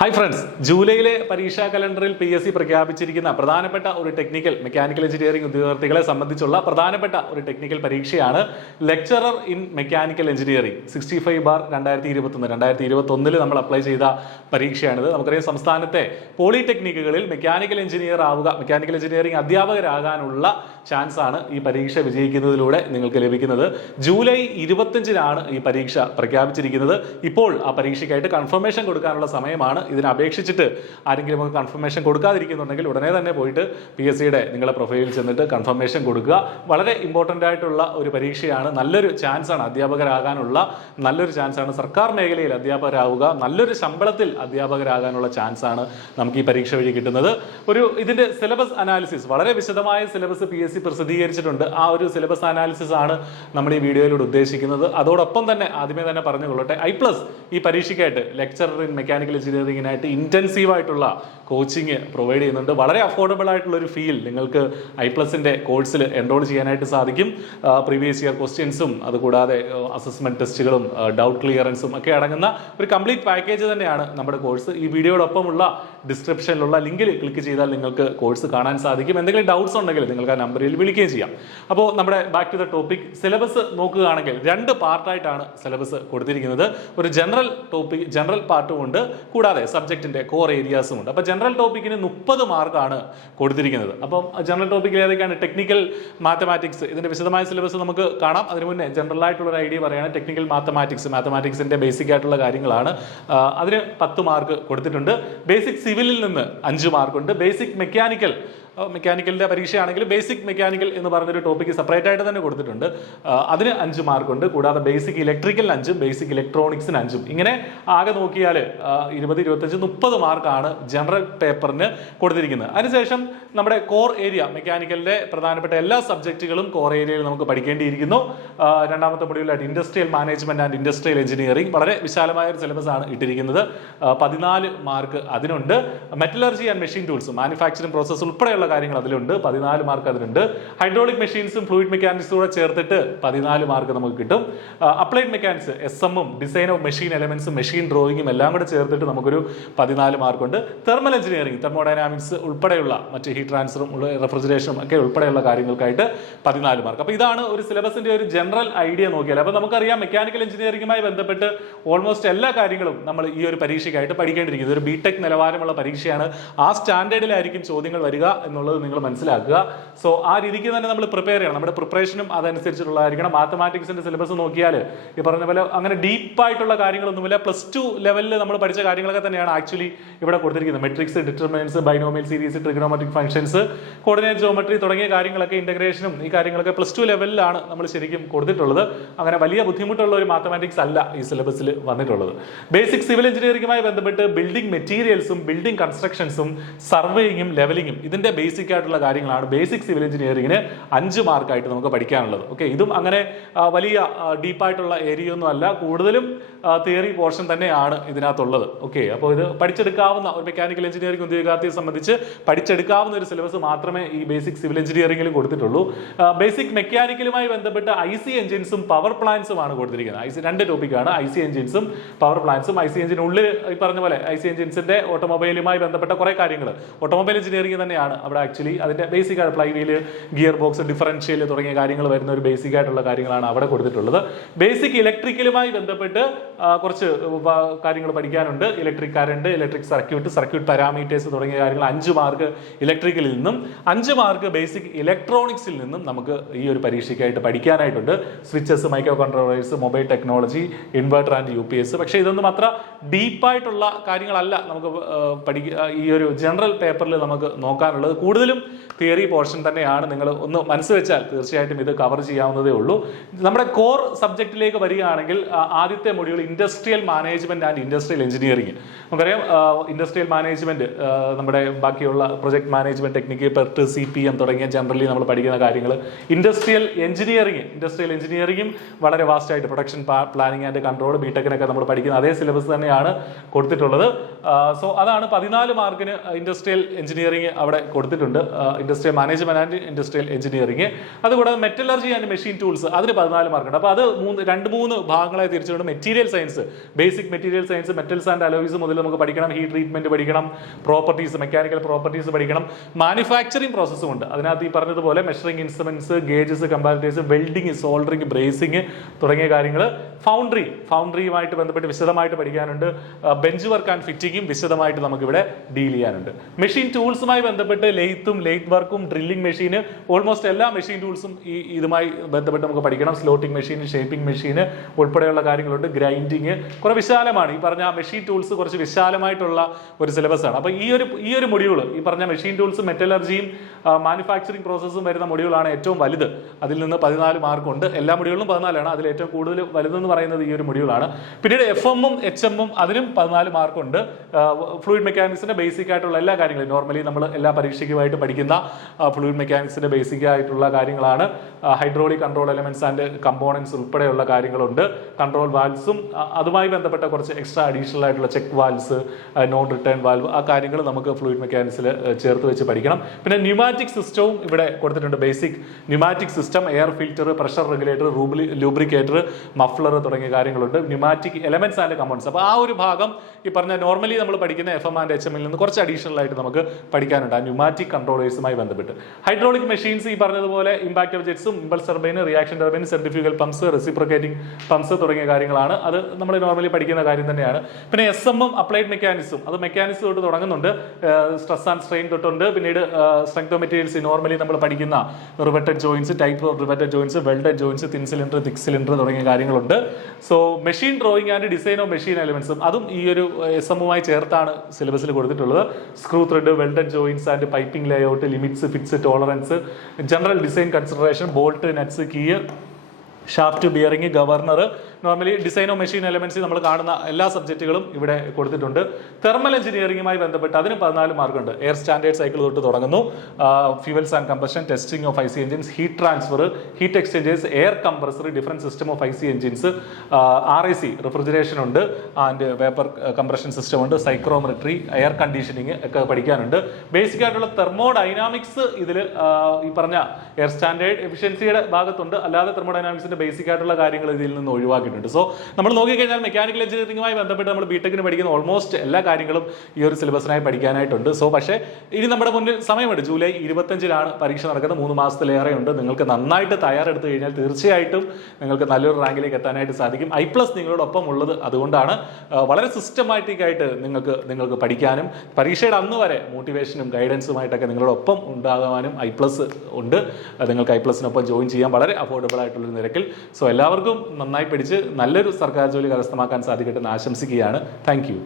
Hi friends, ജൂലൈയിലെ പരീക്ഷാ കലണ്ടറിൽ PSC പ്രഖ്യാപിച്ചിരിക്കുന്ന പ്രധാനപ്പെട്ട ഒരു ടെക്നിക്കൽ മെക്കാനിക്കൽ എഞ്ചിനീയറിംഗ് ഉദ്യോഗാർത്ഥികളെ സംബന്ധിച്ചുള്ള പ്രധാനപ്പെട്ട ഒരു ടെക്നിക്കൽ പരീക്ഷയാണ് ലെക്ചറർ ഇൻ മെക്കാനിക്കൽ എഞ്ചിനീയറിംഗ് 65/2021 നമ്മൾ അപ്ലൈ ചെയ്ത പരീക്ഷയാണിത്. നമുക്കറിയാം, സംസ്ഥാനത്തെ പോളിടെക്നിക്കുകളിൽ മെക്കാനിക്കൽ എഞ്ചിനീയർ ആവുക, മെക്കാനിക്കൽ എഞ്ചിനീയറിംഗ് അധ്യാപകരാകാനുള്ള ചാൻസ് ആണ് ഈ പരീക്ഷ വിജയിക്കുന്നതിലൂടെ നിങ്ങൾക്ക് ലഭിക്കുന്നത്. ജൂലൈ 25-നാണ് ഈ പരീക്ഷ പ്രഖ്യാപിച്ചിരിക്കുന്നത്. ഇപ്പോൾ ആ പരീക്ഷയ്ക്കായിട്ട് കൺഫർമേഷൻ കൊടുക്കാനുള്ള സമയമാണ്. ഇതിനെ അപേക്ഷിച്ചിട്ട് ആരെങ്കിലും കൺഫർമേഷൻ കൊടുക്കാതിരിക്കുന്നുണ്ടെങ്കിൽ ഉടനെ തന്നെ പോയിട്ട് PSCയുടെ നിങ്ങളുടെ പ്രൊഫൈലിൽ ചെന്നിട്ട് കൺഫർമേഷൻ കൊടുക്കുക. വളരെ ഇമ്പോർട്ടൻ്റ് ആയിട്ടുള്ള ഒരു പരീക്ഷയാണ്. നല്ലൊരു ചാൻസാണ്, അധ്യാപകരാകാനുള്ള നല്ലൊരു ചാൻസാണ്. സർക്കാർ മേഖലയിൽ അധ്യാപകരാവുക, നല്ലൊരു ശമ്പളത്തിൽ അധ്യാപകരാകാനുള്ള ചാൻസാണ് നമുക്ക് ഈ പരീക്ഷ വഴി കിട്ടുന്നത്. ഇതിന്റെ സിലബസ് അനാലിസിസ്, വളരെ വിശദമായ സിലബസ് PSC പ്രസിദ്ധീകരിച്ചിട്ടുണ്ട്. ആ ഒരു സിലബസ് അനാലിസിസ് ആണ് നമ്മൾ ഈ വീഡിയോയിലൂടെ ഉദ്ദേശിക്കുന്നത്. അതോടൊപ്പം തന്നെ ആദ്യമേ തന്നെ പറഞ്ഞുകൊള്ളട്ടെ, iPlus ഈ പരീക്ഷയ്ക്കായിട്ട് ലെക്ചറർ ഇൻ മെക്കാനിക്കൽ എഞ്ചിനീയറിംഗിനായിട്ട് ഇൻറ്റൻസീവ് ആയിട്ടുള്ള കോച്ചിങ് പ്രൊവൈഡ് ചെയ്യുന്നുണ്ട്. വളരെ അഫോർഡബിൾ ആയിട്ടുള്ള ഒരു ഫീൽ നിങ്ങൾക്ക് iPlusന്റെ കോഴ്സിൽ എൻറോൾ ചെയ്യാനായിട്ട് സാധിക്കും. പ്രീവിയസ് ഇയർ ക്വസ്റ്റ്യൻസും അതുകൂടാതെ അസസ്മെന്റ് ടെസ്റ്റുകളും ഡൗട്ട് ക്ലിയറൻസും ഒക്കെ അടങ്ങുന്ന ഒരു കംപ്ലീറ്റ് പാക്കേജ് തന്നെയാണ് നമ്മുടെ കോഴ്സ്. ഈ വീഡിയോടൊപ്പമുള്ള ഡിസ്ക്രിപ്ഷനിലുള്ള ലിങ്കിൽ ക്ലിക്ക് ചെയ്താൽ നിങ്ങൾക്ക് കോഴ്സ് കാണാൻ സാധിക്കും. എന്തെങ്കിലും ഡൗട്ട്സ് ഉണ്ടെങ്കിൽ നിങ്ങൾക്ക് ആ നമ്പറിൽ വിളിക്കുകയും ചെയ്യാം. അപ്പോൾ നമ്മുടെ back to the topic, syllabus നോക്കുകയാണെങ്കിൽ 2 പാർട്ടായിട്ടാണ് സിലബസ് കൊടുത്തിരിക്കുന്നത്. ഒരു ജനറൽ ടോപ്പിക്, ജനറൽ പാർട്ടും ഉണ്ട്, കൂടാതെ സബ്ജക്റ്റിന്റെ കോർ ഏരിയാസും ഉണ്ട്. അപ്പോൾ ജനറൽ ടോപ്പിക്കിന് 30 മാർക്കാണ് കൊടുത്തിരിക്കുന്നത്. അപ്പം ജനറൽ ടോപ്പിക്കിൽ ഏതൊക്കെയാണ്? ടെക്നിക്കൽ മാത്തമാറ്റിക്സ്, ഇതിന്റെ വിശദമായ സിലബസ് നമുക്ക് കാണാം. അതിനു മുന്നേ ജനറൽ ആയിട്ടുള്ള ഒരു ഐഡിയ പറയുകയാണ്. ടെക്നിക്കൽ മാത്തമാറ്റിക്സിന്റെ ബേസിക് ആയിട്ടുള്ള കാര്യങ്ങളാണ്. അതിന് 10 മാർക്ക് കൊടുത്തിട്ടുണ്ട്. ബേസിക് സിവിലിൽ നിന്ന് 5 മാർക്കുണ്ട്. ബേസിക് മെക്കാനിക്കലിന്റെ പരീക്ഷയാണെങ്കിൽ ബേസിക് മെക്കാനിക്കൽ എന്ന് പറഞ്ഞൊരു ടോപ്പിക്ക് സെപ്പറേറ്റ് ആയിട്ട് തന്നെ കൊടുത്തിട്ടുണ്ട്. അതിന് 5 മാർക്കുണ്ട്. കൂടാതെ ബേസിക് ഇലക്ട്രിക്കലിന് 5, ബേസിക് ഇലക്ട്രോണിക്സിന് 5. ഇങ്ങനെ ആകെ നോക്കിയാൽ 20, 25, 30 മാർക്കാണ് ജനറൽ പേപ്പറിന് കൊടുത്തിരിക്കുന്നത്. അതിനുശേഷം നമ്മുടെ കോർ ഏരിയ, മെക്കാനിക്കലിന്റെ പ്രധാനപ്പെട്ട എല്ലാ സബ്ജക്റ്റുകളും കോർ ഏരിയയിൽ നമുക്ക് പഠിക്കേണ്ടിയിരിക്കുന്നു. രണ്ടാമത്തെ മൊഡ്യൂളായിട്ട് industrial management and industrial engineering, വളരെ വിശാലമായ ഒരു സിലബസ് ആണ് ഇട്ടിരിക്കുന്നത്. 14 മാർക്ക് അതിനുണ്ട്. Metallurgy and machine tools, manufacturing process ഉൾപ്പെടെയുള്ള കാര്യങ്ങൾ അതിലുണ്ട്. 14 മാർക്ക് അതിനുണ്ട്. ഹൈഡ്രോളിക് മെഷീൻസും ഫ്ലൂയിഡ് മെക്കാനിക്സും കൂടെ ചേർത്തിട്ട് 14 മാർക്ക് നമുക്ക് കിട്ടും. അപ്ലൈഡ് മെക്കാനിക്സ്, SM-ഉം ഡിസൈൻ ഓഫ് മെഷീൻ എലമെന്റ്സും മെഷീൻ ഡ്രോയിങ്ങും എല്ലാം കൂടെ ചേർത്തിട്ട് നമുക്കൊരു 14 മാർക്കുണ്ട്. തെർമൽ എഞ്ചിനീയറിംഗ്, തെർമോഡൈനാമിക്സ് ഉൾപ്പെടെയുള്ള മറ്റ് ഹീറ്റ് ട്രാൻസ്ഫറും റെഫ്രിജറേഷനും ഒക്കെ ഉൾപ്പെടെയുള്ള കാര്യങ്ങൾക്കായിട്ട് 14 മാർക്ക്. അപ്പോൾ ഇതാണ് ഒരു സിലബസിന്റെ ഒരു ജനറൽ ഐഡിയ നോക്കിയാൽ. അപ്പോൾ നമുക്കറിയാം, മെക്കാനിക്കൽ എഞ്ചിനീയറിംഗുമായി ബന്ധപ്പെട്ട് ഓൾമോസ്റ്റ് എല്ലാ കാര്യങ്ങളും നമ്മൾ ഈ ഒരു പരീക്ഷയ്ക്കായിട്ട് പഠിക്കേണ്ടിയിരിക്കുന്നത്. ഒരു BTech നിലവാരമുള്ള പരീക്ഷയാണ്. ആ സ്റ്റാൻഡേർഡിലായിരിക്കും ചോദ്യങ്ങൾ വരിക എന്നുള്ളത് നിങ്ങൾ മനസ്സിലാക്കുക. സോ ആ രീതിക്ക് തന്നെ നമ്മൾ പ്രിപ്പയർ ചെയ്യണം. നമ്മുടെ പ്രിപ്പറേഷനും അതനുസരിച്ചിട്ടുള്ളതായിരിക്കണം. മാത്തമാറ്റിക്സിന്റെ സിലബസ് നോക്കിയാൽ ഈ പറഞ്ഞ പോലെ അങ്ങനെ ഡീപ്പായിട്ടുള്ള കാര്യങ്ങളൊന്നുമില്ല. +2 ലെവലിൽ നമ്മൾ പഠിച്ച കാര്യങ്ങളൊക്കെ തന്നെയാണ് ആക്ച്വലി ഇവിടെ കൊടുത്തിരിക്കുന്നത്. Matrix, determinants, binomial series, trigonometric functions, coordinate geometry തുടങ്ങിയ കാര്യങ്ങളൊക്കെ, ഇന്റഗ്രേഷനും ഈ കാര്യങ്ങളൊക്കെ +2 ലെവലിലാണ് നമ്മൾ ശരിക്കും കൊടുത്തിട്ടുള്ളത്. അങ്ങനെ വലിയ ബുദ്ധിമുട്ടുള്ള ഒരു മാത്തമാറ്റിക്സ് അല്ല ഈ സിലബസിൽ വന്നിട്ടുള്ളത്. ബേസിക് സിവിൽ എഞ്ചിനീയറിംഗുമായി ബന്ധപ്പെട്ട് ബിൽഡിംഗ് മെറ്റീരിയൽസും ബിൽഡിംഗ് കൺസ്ട്രക്ഷൻസും സർവേയിങ്ങും ലെവലിങ്ങും ഇതിന്റെ ബേസിക് ആയിട്ടുള്ള കാര്യങ്ങളാണ് ബേസിക് സിവിൽ എഞ്ചിനീയറിംഗിന് 5 മാർക്കായിട്ട് നമുക്ക് പഠിക്കാനുള്ളത്. ഓക്കെ, ഇതും അങ്ങനെ വലിയ ഡീപ്പായിട്ടുള്ള ഏരിയ ഒന്നും അല്ല, കൂടുതലും തിയറി പോർഷൻ തന്നെയാണ് ഇതിനകത്തുള്ളത്. ഓക്കെ, അപ്പോൾ ഇത് പഠിച്ചെടുക്കാവുന്ന ഒരു മെക്കാനിക്കൽ എഞ്ചിനീയറിംഗ് ഉദ്യോഗാർത്ഥിയെ സംബന്ധിച്ച് പഠിച്ചെടുക്കാവുന്ന ഒരു സിലബസ് മാത്രമേ ഈ ബേസിക് സിവിൽ എഞ്ചിനീയറിംഗിൽ കൊടുത്തിട്ടുള്ളൂ. ബേസിക് മെക്കാനിക്കലുമായി ബന്ധപ്പെട്ട് IC എഞ്ചിൻസും പവർ പ്ലാന്റ്സുമാണ് കൊടുത്തിരിക്കുന്നത്. രണ്ട് ടോപ്പിക്കാണ്, IC എഞ്ചിൻസും പവർ പ്ലാന്റ്സും. IC എഞ്ചിനുള്ളിൽ ഈ പറഞ്ഞ പോലെ IC എഞ്ചിൻസിന്റെ ഓട്ടോമൊബൈലുമായി ബന്ധപ്പെട്ട കുറെ കാര്യങ്ങൾ, ഓട്ടോമൊബൈൽ എഞ്ചിനീയറിംഗ് തന്നെയാണ് അവിടെ ആക്ച്വലി. അതിന്റെ ബേസിക് ആയിട്ട് ഫ്ലൈവീല്, ഗിയർ ബോക്സ്, ഡിഫറൻഷ്യൽ തുടങ്ങിയ കാര്യങ്ങൾ വരുന്ന ഒരു ബേസിക് ആയിട്ടുള്ള കാര്യങ്ങളാണ് അവിടെ കൊടുത്തിട്ടുള്ളത്. ബേസിക് ഇലക്ട്രിക്കലുമായി ബന്ധപ്പെട്ട് കുറച്ച് കാര്യങ്ങൾ പഠിക്കാനുണ്ട്. Electric current, electric circuit parameters തുടങ്ങിയ കാര്യങ്ങൾ 5 മാർക്ക് ഇലക്ട്രിക്കലിൽ നിന്നും, 5 മാർക്ക് ബേസിക് ഇലക്ട്രോണിക്സിൽ നിന്നും നമുക്ക് ഈ ഒരു പരീക്ഷയ്ക്കായിട്ട് പഠിക്കാനായിട്ടുണ്ട്. Switches, micro controllers, mobile technology, inverter and UPS. പക്ഷേ ഇതൊന്നും അത്ര ഡീപ്പായിട്ടുള്ള കാര്യങ്ങളല്ല നമുക്ക് ഈ ഒരു ജനറൽ പേപ്പറിൽ നമുക്ക് നോക്കാനുള്ളത്. കൂടുതലും തിയറി പോർഷൻ തന്നെയാണ്. നിങ്ങൾ ഒന്ന് മനസ്സ് വെച്ചാൽ തീർച്ചയായിട്ടും ഇത് കവർ ചെയ്യാവുന്നതേ ഉള്ളൂ. നമ്മുടെ കോർ സബ്ജക്റ്റിലേക്ക് വരികയാണെങ്കിൽ ആദ്യത്തെ module industrial management and industrial engineering. നമുക്കറിയാം, ഇൻഡസ്ട്രിയൽ മാനേജ്മെന്റ്, നമ്മുടെ ബാക്കിയുള്ള project management technique, PERT, CPM തുടങ്ങിയ ജനറലി നമ്മൾ പഠിക്കുന്ന കാര്യങ്ങൾ. ഇൻഡസ്ട്രിയൽ എഞ്ചിനീയറിംഗും വളരെ വാസ്റ്റ് ആയിട്ട് പ്രൊഡക്ഷൻ പ്ലാനിംഗ് ആൻഡ് കൺട്രോൾ, BTechനൊക്കെ നമ്മൾ പഠിക്കുന്ന അതേ സിലബസ് തന്നെയാണ് കൊടുത്തിട്ടുള്ളത്. സോ അതാണ് 14 മാർക്കിന് ഇൻഡസ്ട്രിയൽ എഞ്ചിനീയറിംഗ് അവിടെ കൊടുത്തിട്ടുണ്ട്, industrial management and industrial engineering. അതുകൂടാതെ മെറ്റലർജി ആൻഡ് മെഷീൻ ടൂൾസ് അതിന് 14 മാർക്കുണ്ട്. അപ്പോൾ അത് 2-3 ഭാഗങ്ങളായി തിരിച്ചുകൊണ്ട് material science, basic material science, metals and alloys മുതൽ നമുക്ക് പഠിക്കണം, ഹീറ്റ് ട്രീറ്റ്മെന്റ് പഠിക്കണം, പ്രോപ്പർട്ടീസ്, മെക്കാനിക്കൽ പ്രോപ്പർട്ടീസ് പഠിക്കണം, മാനുഫാക്ചറിംഗ് പ്രോസസ്സും ഉണ്ട്. അതിനകത്ത് ഈ പറഞ്ഞതുപോലെ measuring instruments, gauges, comparators, welding, soldering, brazing തുടങ്ങിയ കാര്യങ്ങൾ, ഫൗണ്ടറിയുമായിട്ട് ബന്ധപ്പെട്ട് വിശദമായിട്ട് പഠിക്കാനുണ്ട്, ബെഞ്ച് വർക്ക് ആൻഡ് ഫിറ്റിംഗും വിശദമായിട്ട് നമുക്കിവിടെ ഡീൽ ചെയ്യാനുണ്ട്. മെഷീൻ ടൂൾസുമായി ബന്ധപ്പെട്ട് ലെയ്ത്തും ലെയ്ത്ത് വർക്കും, ഡ്രില്ലിംഗ് മെഷീന്, ഓൾമോസ്റ്റ് എല്ലാ മെഷീൻ ടൂൾസും ഇതുമായി ബന്ധപ്പെട്ട് നമുക്ക് പഠിക്കണം. സ്ലോട്ടിംഗ് മെഷീൻ, ഷേപ്പിംഗ് മെഷീന് ഉൾപ്പെടെയുള്ള കാര്യങ്ങളുണ്ട്. ഗ്രൈൻഡിങ് കുറെ വിശാലമാണ്. ഈ പറഞ്ഞ മെഷീൻ ടൂൾസ് കുറച്ച് വിശാലമായിട്ടുള്ള ഒരു സിലബസ് ആണ്. അപ്പോൾ ഈ ഒരു മൊഡ്യൂൾ, ഈ പറഞ്ഞ മെഷീൻ ടൂൾസും മെറ്റലർജിയും മാനുഫാക്ചറിംഗ് പ്രോസസ്സും വരുന്ന മൊഡ്യൂളാണ് ഏറ്റവും വലുത്. അതിൽ നിന്ന് 14 മാർക്കുണ്ട്. എല്ലാ മൊഡ്യൂളിലും 14 ആണ്. അതിൽ ഏറ്റവും കൂടുതൽ വലുതെന്ന് പറയുന്നത് ഈ ഒരു മൊഡ്യൂളാണ്. പിന്നീട് FM-ഉം HM-ഉം അതിനും 14 മാർക്കുണ്ട്. ഫ്ലൂയിഡ് മെക്കാനിക്സിന്റെ ബേസിക് ആയിട്ടുള്ള എല്ലാ കാര്യങ്ങളും നോർമലി നമ്മൾ എല്ലാ പരീക്ഷയ്ക്കുമായിട്ട് പഠിക്കുന്ന ഫ്ലൂയിഡ് മെക്കാനിക്സിന്റെ ബേസിക് ആയിട്ടുള്ള കാര്യങ്ങളാണ്. Hydraulic control elements and components ഉൾപ്പെടെയുള്ള കാര്യങ്ങളുണ്ട്. കൺട്രോൾ വാൽവ്സും അതുമായി ബന്ധപ്പെട്ട കുറച്ച് എക്സ്ട്രാ അഡീഷണൽ ആയിട്ടുള്ള check valves, non return valve, ആ കാര്യങ്ങൾ നമുക്ക് ഫ്ലൂയിഡ് മെക്കാനിക്സിൽ ചേർത്ത് വെച്ച് പഠിക്കണം. പിന്നെ ന്യൂമാറ്റിക് സിസ്റ്റവും ഇവിടെ കൊടുത്തിട്ടുണ്ട്. Basic pneumatic system, air filter, pressure regulator, lubricator, muffler തുടങ്ങിയ കാര്യങ്ങളുണ്ട്. Pneumatic elements and components. അപ്പോൾ ആ ഒരു ഭാഗം ഈ പറഞ്ഞ നോർമലി നമ്മൾ പഠിക്കുന്ന FM ആൻഡ് HM-ൽ നിന്ന് കുറച്ച് അഡീഷണൽ ആയിട്ട് നമുക്ക് പഠിക്കാനുണ്ട് ആ ന്യൂമാറ്റിക് കൺട്രോളേഴ്സുമായി ബന്ധപ്പെട്ട്. ഹൈഡ്രോളിക് മെഷീൻസ് ഈ പറഞ്ഞതുപോലെ ഇമ്പാക്ട് ജെറ്റ്സും, impulse turbine, reaction turbine, centrifugal pumps, reciprocating pumps തുടങ്ങിയ കാര്യങ്ങളാണ്. അത് നമ്മൾ നോർമലി പഠിക്കുന്ന കാര്യം തന്നെയാണ്. പിന്നെ SM-ഉം അപ്ലൈഡ് മെക്കാനിക്സും, അത് മെക്കാനിക്സ് തൊട്ട് തുടങ്ങുന്നുണ്ട്. സ്ട്രെസ് ആൻഡ് സ്ട്രെയിൻ തൊട്ടുണ്ട്. പിന്നീട് സ്ട്രെങ്ത് ഓഫ് മെറ്റീരിയൽസ്, നോർമലി നമ്മൾ പഠിക്കുന്ന riveted joints, type of riveted joints, welded joints, thin cylinder, thick cylinder തുടങ്ങിയ കാര്യങ്ങളുണ്ട്. So machine drawing and design of machine എലമെന്റ്സും അതും ഈ ഒരു SM-ഉമായി ചേർത്താണ് സിലബസിൽ കൊടുത്തിട്ടുള്ളത്. Screw thread, welded joints and piping layout, limits, fix, tolerance, general design consideration, bolt, nuts, key, shaft, bearing, governor, normally design of machine elements നമ്മൾ കാണുന്ന എല്ലാ സബ്ജക്റ്റുകളും ഇവിടെ കൊടുത്തിട്ടുണ്ട്. തെർമൽ എഞ്ചിനീയറിംഗുമായി ബന്ധപ്പെട്ട് അതിന് 14 മാർക്കുണ്ട്. എയർ സ്റ്റാൻഡേർഡ് സൈക്കിൾ തൊട്ട് തുടങ്ങുന്നു. Fuels and combustion, testing of IC engines, heat transfer, heat exchangers, air compressor, different system of IC engines, RAC refrigeration ഉണ്ട്, ആൻഡ് വേപ്പർ കംപ്രഷൻ സിസ്റ്റം ഉണ്ട്, സൈക്രോമെട്രി, എയർ കണ്ടീഷനിങ് ഒക്കെ പഠിക്കാനുണ്ട്. Basic ആയിട്ടുള്ള thermodynamics ഇതിൽ ഈ പറഞ്ഞ എയർ സ്റ്റാൻഡേർഡ് എഫിഷ്യൻസിയുടെ ഭാഗത്തുണ്ട്. അല്ലാതെ തെർമോഡൈനാമിക്സിന്റെ ബേസിക് ആയിട്ടുള്ള കാര്യങ്ങൾ ഇതിൽ നിന്ന് ഒഴിവാക്കിയിട്ടുണ്ട്. സോ നമ്മൾ നോക്കിക്കഴിഞ്ഞാൽ മെക്കാനിക്കൽ എഞ്ചിനീയറിംഗുമായി ബന്ധപ്പെട്ട് നമ്മൾ ബിടെക്കിന് പഠിക്കുന്ന ഓൾമോസ്റ്റ് എല്ലാ കാര്യങ്ങളും ഈ ഒരു സിലബസിനായി പഠിക്കാനായിട്ടുണ്ട്. സോ പക്ഷേ ഇനി നമ്മുടെ മുന്നിൽ സമയമുണ്ട്. ജൂലൈ 25-ലാണ് പരീക്ഷ നടക്കുന്നത്. 3 മാസത്തിലേറെ ഉണ്ട്. നിങ്ങൾക്ക് നന്നായിട്ട് തയ്യാറെടുത്ത് കഴിഞ്ഞാൽ തീർച്ചയായിട്ടും നിങ്ങൾക്ക് നല്ലൊരു റാങ്കിലേക്ക് എത്താനായിട്ട് സാധിക്കും. iPlus നിങ്ങളോടൊപ്പം ഉള്ളത് അതുകൊണ്ടാണ്. വളരെ സിസ്റ്റമാറ്റിക് ആയിട്ട് നിങ്ങൾക്ക് പഠിക്കാനും പരീക്ഷയുടെ അന്ന് വരെ മോട്ടിവേഷനും ഗൈഡൻസുമായിട്ടൊക്കെ നിങ്ങളോടൊപ്പം ഉണ്ടാകാനും iPlus ഉണ്ട്. നിങ്ങൾക്ക് iPlusനൊപ്പം ജോയിൻ ചെയ്യാൻ വളരെ അഫോർഡബിൾ ആയിട്ടുള്ളൊരു നിരക്കിൽ. സോ എല്ലാവർക്കും നന്നായി പഠിച്ച് നല്ലൊരു സർക്കാർ ജോലി കരസ്ഥമാക്കാൻ സാധിക്കട്ടെ എന്ന് ആശംസിക്കുകയാണ്. Thank you.